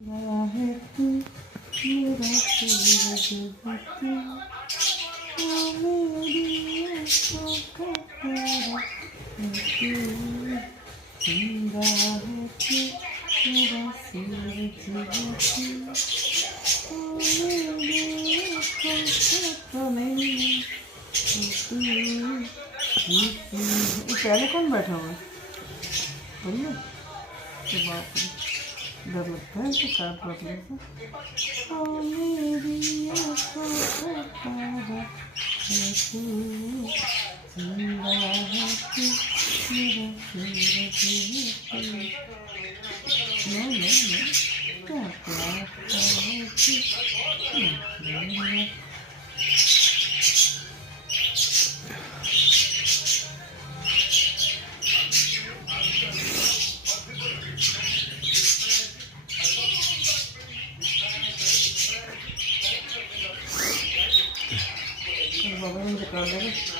है तू मेरा सूरज है तू, ओ मेरी आँखों का तारा है तू, जिंदा है तू मेरा सूरज है तू, ओ मेरी आँखों का तारा है तू। ये पहले कौन बैठा हुआ है? बोलिए। तो बाप रे, डर लगता है कि काट वाट लेते। ओ मेरी आँखों का तारा है तू, जिंदा है तू मेरा सूरज है तू। नो क्या प्यार है तू। बाबा मुझे कर देगा।